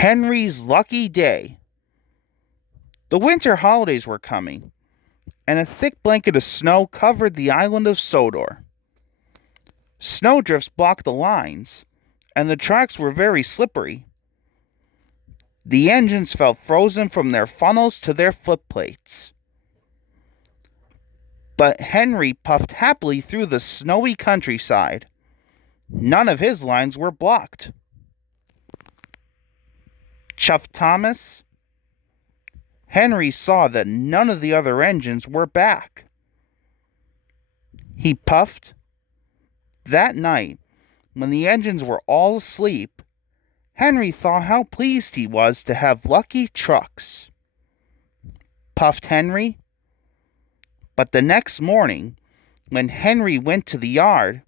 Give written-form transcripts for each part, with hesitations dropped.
Henry's lucky day. The winter holidays were coming, and a thick blanket of snow covered the island of Sodor. Snowdrifts blocked the lines, and the tracks were very slippery. The engines felt frozen from their funnels to their footplates. But Henry puffed happily through the snowy countryside. None of his lines were blocked. Chuffed Thomas. Henry saw that none of the other engines were back. He puffed. That night, when the engines were all asleep, Henry thought how pleased he was to have lucky trucks. Puffed Henry. But the next morning, when Henry went to the yard,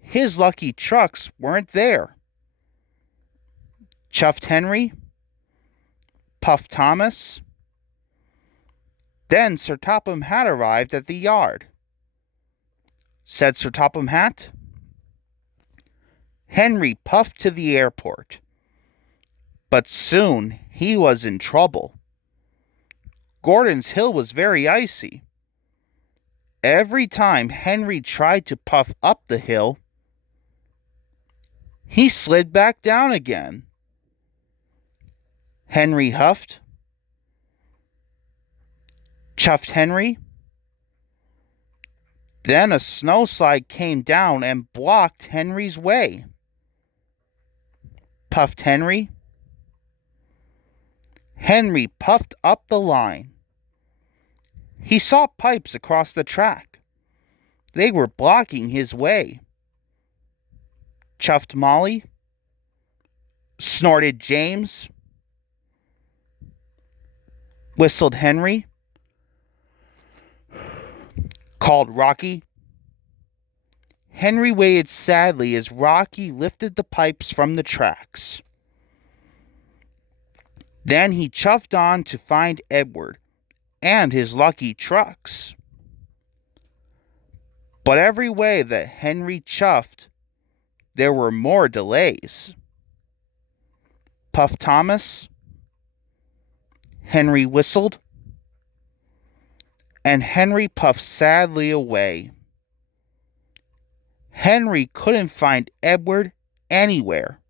his lucky trucks weren't there. Chuffed Henry. Puffed Thomas. Then Sir Topham Hatt arrived at the yard. Said Sir Topham Hatt. Henry puffed to the airport. But soon he was in trouble. Gordon's Hill was very icy. Every time Henry tried to puff up the hill, he slid back down again. Henry huffed. Chuffed Henry. Then a snowslide came down and blocked Henry's way. Puffed Henry. Henry puffed up the line. He saw pipes across the track. They were blocking his way. Chuffed Molly. Snorted James. Whistled Henry. Called Rocky. Henry waited sadly as Rocky lifted the pipes from the tracks. Then he chuffed on to find Edward and his lucky trucks. But every way that Henry chuffed, there were more delays. Puffed Thomas. Henry whistled. And Henry puffed sadly away. Henry couldn't find Edward anywhere.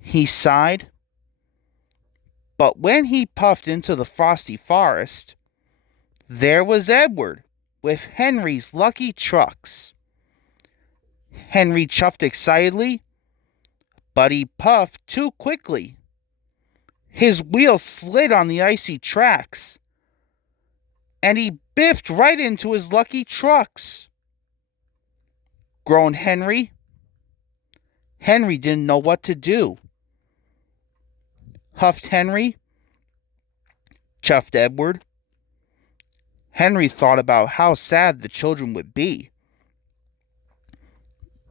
He sighed. But when he puffed into the frosty forest, there was Edward with Henry's lucky trucks. Henry chuffed excitedly, but he puffed too quickly. His wheels slid on the icy tracks, and he biffed right into his lucky trucks. Groaned Henry. Henry didn't know what to do. Huffed Henry. Chuffed Edward. Henry thought about how sad the children would be.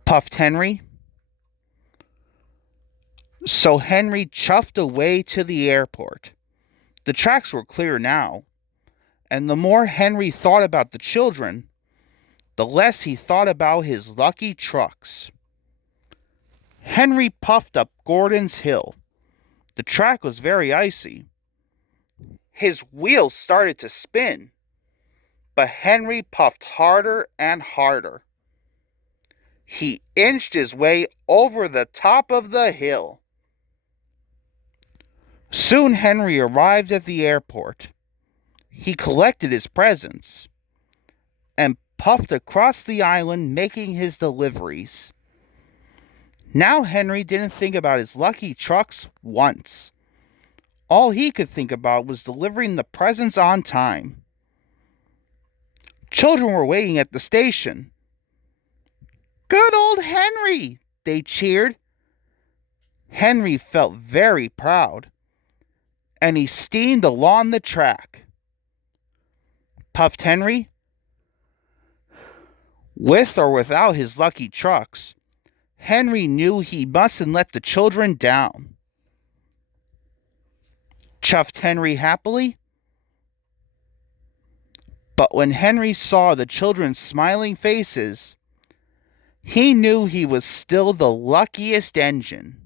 Puffed Henry. So Henry chuffed away to the airport. The tracks were clear now, and the more Henry thought about the children, the less he thought about his lucky trucks. Henry puffed up Gordon's Hill. The track was very icy. His wheels started to spin, but Henry puffed harder and harder. He inched his way over the top of the hill. Soon Henry arrived at the airport. He collected his presents and puffed across the island making his deliveries. Now Henry didn't think about his lucky trucks once. All he could think about was delivering the presents on time. Children were waiting at the station. "Good old Henry!" they cheered. Henry felt very proud, and he steamed along the track. Puffed Henry. With or without his lucky trucks, Henry knew he mustn't let the children down. Chuffed Henry happily. But when Henry saw the children's smiling faces, he knew he was still the luckiest engine.